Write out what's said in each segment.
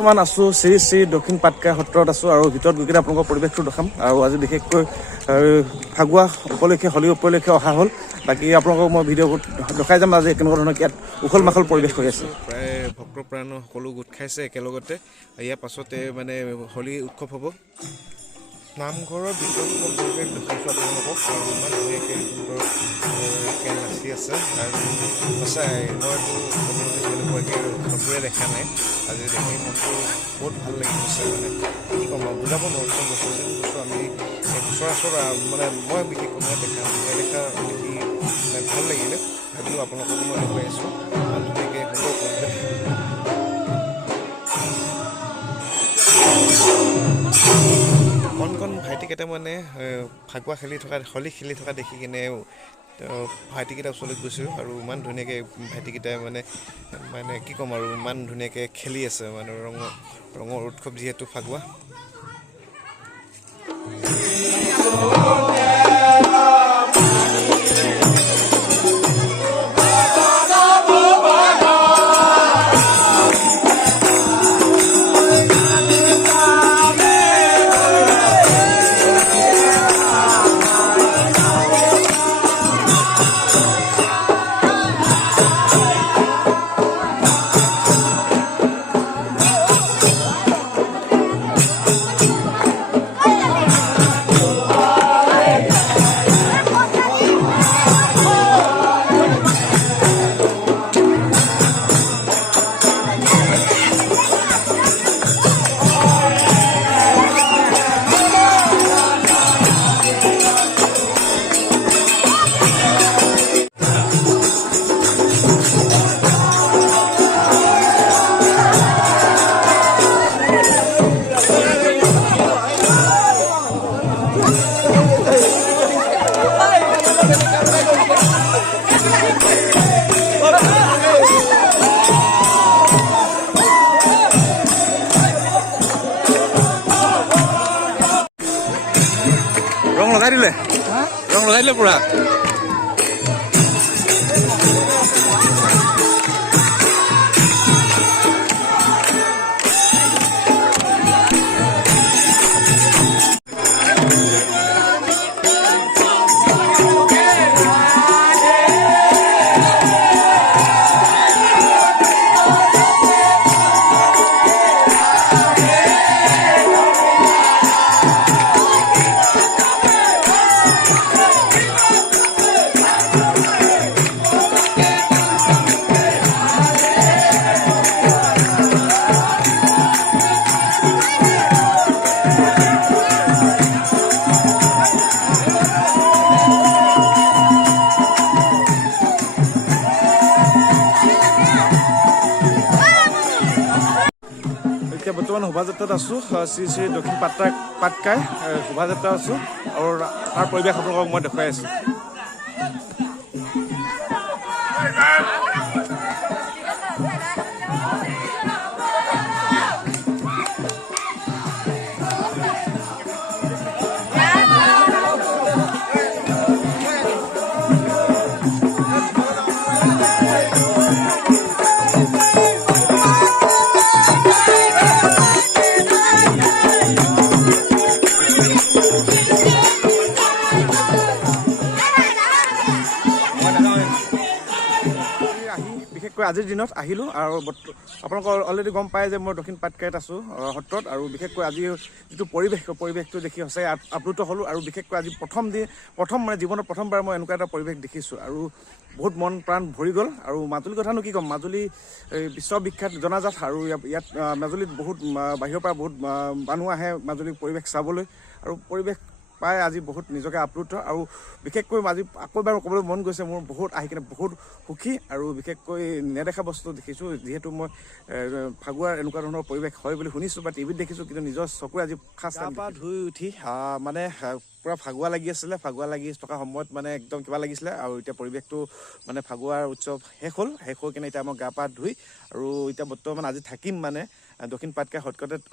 বৰ্তমান আছোঁ শ্ৰী শ্ৰী দক্ষিণ পাটকাই সত্ৰত আছোঁ আৰু ভিতৰত গৈ কিনে আপোনালোকৰ পৰিৱেশটো দেখাম আৰু আজি বিশেষকৈ ফাগুৱা উপলক্ষে হোলী উপলক্ষে অহা হ'ল বাকী আপোনালোকক মই ভিডিঅ'বোৰ দেখাই যাম আজি কেনেকুৱা ধৰণৰ ইয়াত উখল মাখল পৰিৱেশ হৈ আছে প্ৰায় ভক্তপ্ৰাণ সকলো গোট খাইছে একেলগতে ইয়াৰ পাছতে মানে হোলী উৎসৱ হ'ব নামঘৰৰ ভিতৰত পৰিৱেশ দেখাইছোঁ আপোনালোকক আৰু ইমান ধুনীয়াকৈ সুন্দৰ খেল নাচি আছে আৰু সঁচাই মইতো তেনেকুৱাকৈ চকুৰে দেখা নাই আজি দেখি মনটো বহুত ভাল লাগি গৈছে মানে কি ক'ম আৰু বুজাব নোৱাৰোঁ বস্তু যিটো বস্তু আমি সচৰাচৰ মানে মই বিশেষকৈ মই নেদেখা দেখি ভাল লাগিলে ভাবিলোঁ আপোনালোকক মই দেখুৱাই আছোঁ ইমান ধুনীয়াকৈ সুন্দৰ পৰিৱেশ কণ ভাইটিকেইটা মানে ফাকুৱা খেলি থকা হোলী খেলি থকা দেখি কিনে ভাইটিকেইটা ওচৰলৈ গৈছোঁ আৰু ইমান ধুনীয়াকৈ ভাইটিকেইটাই মানে কি ক'ম আৰু ইমান ধুনীয়াকৈ খেলি আছে মানে ৰঙৰ উৎসৱ যিহেতু ফাকুৱা ৰং লগাই দিলে পুৰা এতিয়া বৰ্তমান শোভাযাত্ৰাত আছোঁ শ্ৰী শ্ৰী দক্ষিণ পাটকাই শোভাযাত্ৰা আছোঁ আৰু তাৰ পৰিৱেশ আপোনালোকক মই দেখুৱাই আছোঁ বিশেষকৈ আজিৰ দিনত আহিলোঁ আৰু আপোনালোকৰ অলৰেডি গম পায় যে মই দক্ষিণ পাটকাইত আছোঁ সত্ৰত আৰু বিশেষকৈ আজি যিটো পৰিৱেশটো দেখি সঁচাই আপ্লুত হ'লোঁ আৰু বিশেষকৈ আজি প্ৰথম মানে জীৱনত প্ৰথমবাৰ মই এনেকুৱা এটা পৰিৱেশ দেখিছোঁ আৰু বহুত মন প্ৰাণ ভৰি গ'ল আৰু মাজুলীৰ কথানো কি ক'ম মাজুলী বিশ্ববিখ্যাত জনাজাত আৰু ইয়াত মাজুলীত বহুত বাহিৰৰ পৰা বহুত মানুহ আহে মাজুলীৰ পৰিৱেশ চাবলৈ আৰু পৰিৱেশ পাই আজি বহুত নিজকে আপ্লুত আৰু বিশেষকৈ আজি আকৌ এবাৰ ক'বলৈ মন গৈছে মোৰ বহুত আহি কিনে বহুত সুখী আৰু বিশেষকৈ নেদেখা বস্তু দেখিছোঁ যিহেতু মই ফাগুৱাৰ এনেকুৱা ধৰণৰ পৰিৱেশ হয় বুলি শুনিছোঁ বা টিভিত দেখিছোঁ কিন্তু নিজৰ চকুৰে আজি খাছ গা পা ধুই উঠি মানে পূৰা ফাগুৱা লাগি আছিলে ফাগুৱা লাগি থকা সময়ত মানে একদম কিবা লাগিছিলে আৰু এতিয়া পৰিৱেশটো মানে ফাগুৱাৰ উৎসৱ শেষ হৈ কিনে এতিয়া মই গা পা ধুই আৰু এতিয়া বৰ্তমান আজি থাকিম মানে দক্ষিণ পাটকাই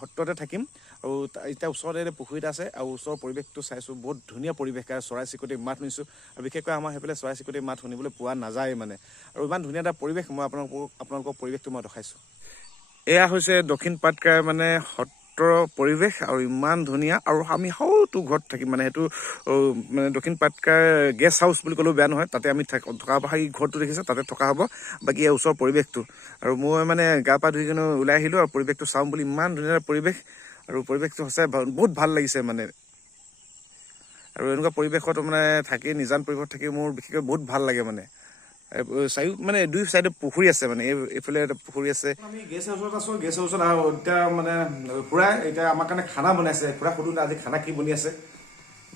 সত্ৰতে থাকিম আৰু এতিয়া ওচৰতে পুখুৰীত আছে আৰু ওচৰৰ পৰিৱেশটো চাইছোঁ বহুত ধুনীয়া পৰিৱেশ আৰু চৰাই চিৰিকটিৰ মাত শুনিছোঁ আৰু বিশেষকৈ আমাৰ সেইফালে চৰাই চিৰিকটিৰ মাত শুনিবলৈ পোৱা নাযায় মানে আৰু ইমান ধুনীয়া এটা পৰিৱেশ মই আপোনালোকক পৰিৱেশটো মই দেখাইছোঁ এয়া হৈছে দক্ষিণ পাটকাই মানে সত্ৰৰ পৰিৱেশ আৰু ইমান ধুনীয়া আৰু আমি সৌটো ঘৰত থাকিম মানে সেইটো মানে দক্ষিণ পাটকাই গেষ্ট হাউচ বুলি ক'লেও বেয়া নহয় তাতে আমি থকা হ'ব সেই ঘৰটো দেখিছে তাতে থকা হ'ব বাকী এই ওচৰৰ পৰিৱেশটো আৰু মই মানে গা পা ধুই কিনে ওলাই আহিলোঁ আৰু পৰিৱেশটো চাওঁ বুলি ইমান ধুনীয়া পৰিৱেশ আৰু পৰিৱেশটো সঁচাই বহুত ভাল লাগিছে মানে আৰু এনেকুৱা পৰিৱেশত মানে থাকি নিজান পৰিৱেশত থাকি মোৰ বিশেষকৈ বহুত ভাল লাগে মানে চাৰিও মানে দুই চাইডে পুখুৰী আছে মানে এইফালে এটা পুখুৰী আছে আমি গেষ্ট হাউচত আছোঁ গেষ্ট হাউচত এতিয়া মানে খুৰাই এতিয়া আমাৰ কাৰণে খানা বনাইছে খুৰা সুধো আজি খানা কি বনি আছে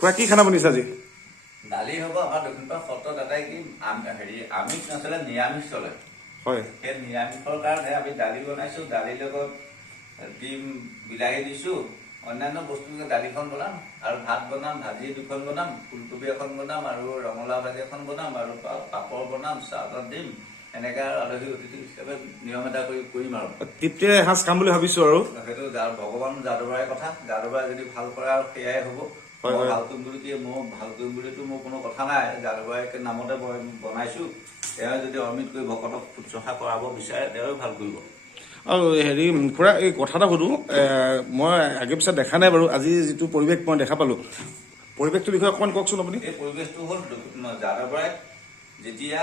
খুৰা কি খানা বনিছে আজি দালি হ'ব আমাৰ দক্ষিণপাট সত্ৰত এটাই কি আমিষ নচলে নিৰামিষ চলে হয় সেই নিৰামিষৰ কাৰণে আমি দালি বনাইছোঁ দালিৰ লগত ডিম বিলাহী দিছোঁ অন্যান্য বস্তু দালিখন বনাম আৰু ভাত বনাম ভাজি দুখন বনাম ফুলকবি এখন বনাম আৰু ৰঙালাও ভাজি এখন বনাম আৰু পাপৰ বনাম চালাড দিম এনেকৈ আলহী অতিথি হিচাপে নিয়ম এটা কৰিম আৰু তৃপ্তিৰে এসাঁজ খাম বুলি ভাবিছোঁ আৰু সেইটো ভগৱান যাদৱৰাই কথা যাদৱৰাই যদি ভাল কৰে আৰু সেয়াই হ'ব মই ভাল কৰিম বুলি মই ভাল কৰিম বুলিতো মোৰ কোনো কথা নাই যাদৱৰাই নামতে বনাইছোঁ তেওঁ যদি অমিত কৰি ভকতক শুশ্ৰূষা কৰাব বিচাৰে তেওঁৱে ভাল কৰিব আৰু হেৰি খুৰা এই কথা এটা সুধোঁ মই আগে পিছত দেখা নাই বাৰু আজি যিটো পৰিৱেশ মই দেখা পালোঁ পৰিৱেশটোৰ বিষয়ে অকণমান কওকচোন আপুনি এই পৰিৱেশটো হ'ল যাদৱৰাই যেতিয়া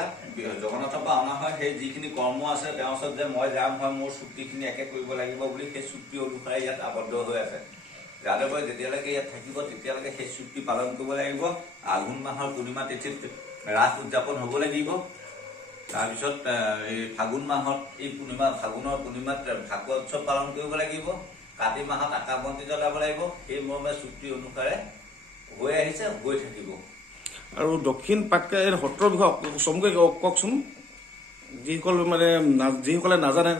জগন্নাথৰ পৰা অনা হয় সেই যিখিনি কৰ্ম আছে তেওঁৰ ওচৰত যে মই যাম হয় মোৰ চুক্তিখিনি একে কৰিব লাগিব বুলি সেই চুক্তি অনুসাৰে ইয়াত আবদ্ধ হৈ আছে যাদৱৰাই যেতিয়ালৈকে ইয়াত থাকিব তেতিয়ালৈকে সেই চুক্তি পালন কৰিব লাগিব আঘোণ মাহৰ পূৰ্ণিমা তিথিত ৰাস উদযাপন হ'ব লাগিব তাৰপিছত এই ফাগুন মাহত এই ফাগুনৰ পূৰ্ণিমাত ফাকুৱা উৎসৱ পালন কৰিব লাগিব কাতি মাহত আকাশবন্তি জ্বলাব লাগিব সেই মৰ্মে চুক্তি অনুসাৰে হৈ আহিছে হৈ থাকিব আৰু দক্ষিণ পাটকাই সত্ৰৰ বিষয়ে চমুকৈ কওকচোন যিসকলে নাজানে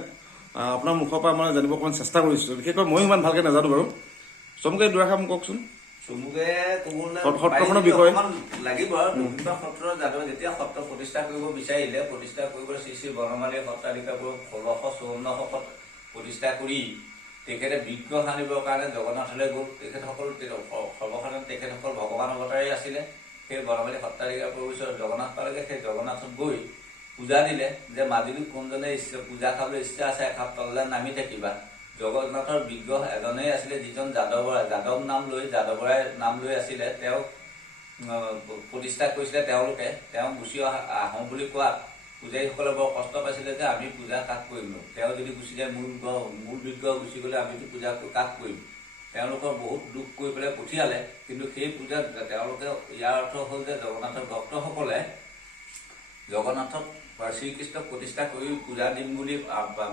আপোনাৰ মুখৰ পৰা মানে জানিব অকণমান চেষ্টা কৰিছোঁ বিশেষকৈ ময়ো ইমান ভালকৈ নাজানো বাৰু চমুকৈ দুআষাৰ কওকচোন চমুকে সত্ৰখনৰ বিষয়ে লাগিব আৰু দক্ষিণপাট সত্ৰৰ যাদৱে যেতিয়া সত্ৰ প্ৰতিষ্ঠা কৰিব বিচাৰিলে প্ৰতিষ্ঠা কৰিবলৈ শ্ৰী শ্ৰী বনমালীৰ সত্ৰাধিকাৰবোৰ 1654 প্ৰতিষ্ঠা কৰি তেখেতে বিগ্ৰহ আনিবৰ কাৰণে জগন্নাথলৈ গ'ল তেখেতসকল সৰ্বসাধাৰণ তেখেতসকল ভগৱান অৱতাৰেই আছিলে সেই বনমালী সত্ৰাধিকাৰ পৰমেশ্বৰ জগন্নাথ পালেগে সেই জগন্নাথত গৈ পূজা দিলে যে মাজুলীত কোনজনে পূজা খাবলৈ ইচ্ছা আছে এখাপ তললৈ নামি থাকিবা জগন্নাথৰ বিগ্ৰহ এজনেই আছিলে যিজন যাদৱ যাদৱৰাই নাম লৈ আছিলে তেওঁ প্ৰতিষ্ঠা কৰিছিলে তেওঁলোকে তেওঁ গুচি আহোঁ বুলি কোৱাত পূজাৰীসকলে বৰ কষ্ট পাইছিলে যে আমি পূজা কাক কৰিম তেওঁ যদি গুচি যায় মূল বিগ্ৰহ গুচি গ'লে আমিতো পূজা কাক কৰিম তেওঁলোকৰ বহুত দুখ কৰি পেলাই পঠিয়ালে কিন্তু সেই পূজাত তেওঁলোকে ইয়াৰ অৰ্থ হ'ল যে জগন্নাথৰ ভক্তসকলে জগন্নাথক শ্ৰীকৃষ্ণক প্ৰতিষ্ঠা কৰি পূজা দিম বুলি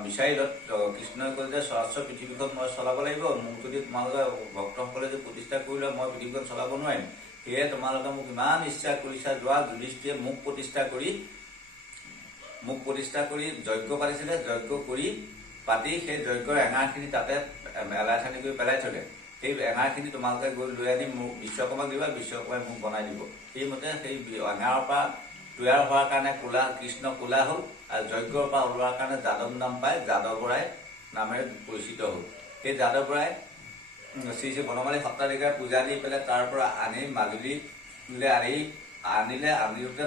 বিচাৰিলত কৃষ্ণই কলে যে চৰাচৰ পৃথিৱীখন মই চলাব লাগিব মোক যদি তোমালোকে ভক্তসকলে যদি প্ৰতিষ্ঠা কৰিলে মই পৃথিৱীখন চলাব নোৱাৰিম সেয়ে তোমালোকে মোক ইমান ইচ্ছা কৰিছা যোৱা যুধিষ্ঠিৰে মোক প্ৰতিষ্ঠা কৰি যজ্ঞ পাতিছিলে যজ্ঞ কৰি পাতি সেই যজ্ঞৰ এঙাৰখিনি তাতে এলাইথানি কৰি পেলাই থলে সেই এঙাৰখিনি তোমালোকে গৈ লৈ আনি মোক বিশ্বকৰ্মাক দিবা বিশ্বকৰ্মাই মোক বনাই দিব সেইমতে সেই এঙাৰৰ পৰা তৈয়াৰ হোৱাৰ কাৰণে কৃষ্ণ কোলা হ'ল আৰু যজ্ঞৰ পৰা ওলোৱাৰ কাৰণে যাদৱ নাম পাই যাদৱৰাই নামেৰে পৰিচিত হ'ল সেই যাদৱৰাই শ্ৰী শ্ৰী বনমালী সত্ৰাধিকাৰ পূজা দি পেলাই তাৰ পৰা আনি মাজুলীলৈ আনিওঁতে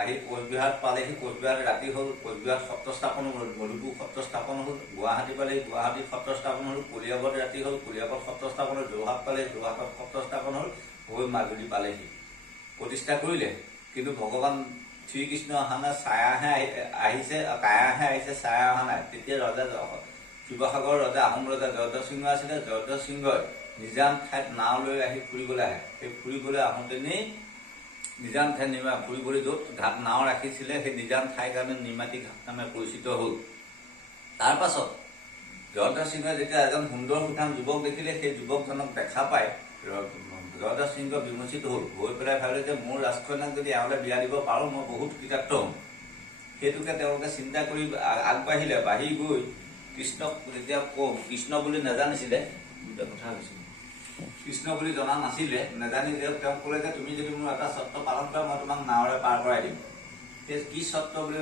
আহি কোচবিহাৰত পালেহি কোচবিহাৰত ৰাতি হ'ল কোচবিহাৰত সত্ৰ স্থাপন হ'ল মধুপুৰ সত্ৰ স্থাপন হ'ল গুৱাহাটী পালেহি গুৱাহাটীত সত্ৰ স্থাপন হ'ল কলিয়াবৰত ৰাতি হ'ল কলিয়াবৰত সত্ৰ স্থাপন হ'ল যোৰহাট পালেহি যোৰহাটত সত্ৰ স্থাপন হ'ল হৈ মাজুলী পালেহি প্ৰতিষ্ঠা কৰিলে কিন্তু ভগৱান শ্ৰীকৃষ্ণ অহা নাই ছায়াহে আহিছে কায়াহে আহিছে ছায়া অহা নাই তেতিয়া ৰজা শিৱসাগৰৰ ৰজা আহোম ৰজা জয়ধ্বজ সিংহ আছিলে জয়ধ্বজ সিংহই নিজান ঠাইত নাও লৈ আহি ফুৰিবলৈ আহে সেই ফুৰিবলৈ আহোঁতেনেই নিজান ঠাই ফুৰিবলৈ য'ত নাও ৰাখিছিলে সেই নিজান ঠাইৰ কাৰণে নিমাতী ঘাট নামে পৰিচিত হ'ল তাৰ পাছত জয়ধ্বজ সিংহই যেতিয়া এজন সুন্দৰ সুঠাম যুৱক দেখিলে সেই যুৱকজনক দেখা পায় জয়ধ্বজ সিংহ বিমোচিত হ'ল হৈ পেলাই ভাবিলে যে মোৰ ৰাজকন্যাক যদি এওঁলৈ বিয়া দিব পাৰোঁ মই বহুত কৃতাৰ্থ হ'ম সেইটোকে তেওঁলোকে চিন্তা কৰি আগবাঢ়িলে বাঢ়ি গৈ কৃষ্ণক যেতিয়া কৃষ্ণ বুলি নাজানিছিলে কথা হৈছিল কৃষ্ণ বুলি জনা নাছিলে নাজানি তেওঁক ক'লে যে তুমি যদি মোৰ এটা চৰ্ত পালন কৰা মই তোমাক নাৱেৰে পাৰ কৰাই দিম সেই কি চৰ্ত বুলি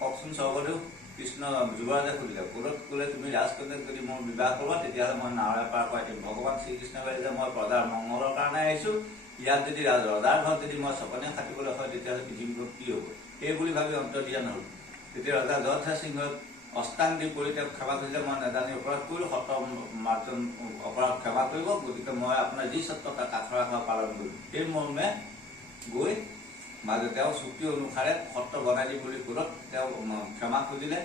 কওকচোন স্বৰ্গদেউ কৃষ্ণ যুৱৰাজে সুধিলে ক'লে তুমি ৰাজকন্যাক যদি মোৰ বিবাহ কৰোৱা তেতিয়াহ'লে মই নাৱেৰে পাৰ কৰাই দিম ভগৱান শ্ৰীকৃষ্ণই ক'লে যে মই প্ৰজাৰ মংগলৰ কাৰণে আহিছোঁ ইয়াত যদি ৰজাৰ ঘৰত যদি মই চকনে খাটিবলৈ হয় তেতিয়াহ'লে পৃথিৱীখন কি হ'ব সেই বুলি ভাবি অন্তৰ্ধান হ'ল তেতিয়া ৰজা জয়ধ্বজ সিংহই অষ্টাং দি পৰি তেওঁক ক্ষমা কৰিলে মই নাজানি অপৰাধ কৰিলোঁ, সত্ৰ মাৰ্জন অপৰাধ ক্ষমা কৰিব, গতিকে মই আপোনাৰ যি সত্ৰ তাক আখৰা পালন কৰিম। সেই মৰ্মে গৈ মাজে তেওঁ চুক্তি অনুসাৰে সত্ৰ বনাই দিম বুলি ক'লত তেওঁ ক্ষমা খুজিলে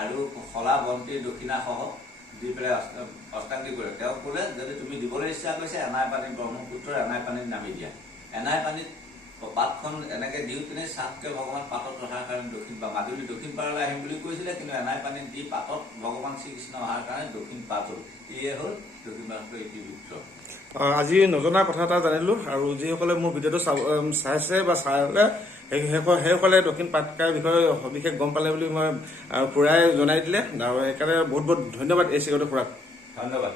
আৰু শলা বন্তি দক্ষিণাসহ দি পেলাই অষ্টাংগী কৰে। তেওঁ ক'লে যদি তুমি দিবলৈ ইচ্ছা কৰিছে এনাই পানীত ব্ৰহ্মপুত্ৰৰ এনাই পানীত নামি দিয়া। এনাই পানীত পাতখন এনেকৈ দিওঁ তেনে চাপকে ভগৱান পাতত ৰখাৰ কাৰণে মাজুলী দক্ষিণ পাৰলৈ আহিম বুলি কৈছিলে, কিন্তু এনাই পানীত দি পাতত ভগৱান শ্ৰীকৃষ্ণ অহাৰ কাৰণে দক্ষিণ পাত হ'ল। ইয়ে হ'ল দক্ষিণ পাতৰ ইতিবৃত্ত। আজি নজনা কথা এটা জানিলোঁ, আৰু যিসকলে মোৰ ভিডিঅ'টো চাইছে বা চালে সেইসকলে দক্ষিণ পাটকাইৰ বিষয়ে সবিশেষ গম পালে বুলি মই খুৰাই জনাই দিলে, আৰু সেইকাৰণে বহুত বহুত ধন্যবাদ এই চিৰটো খুৰাক। ধন্যবাদ।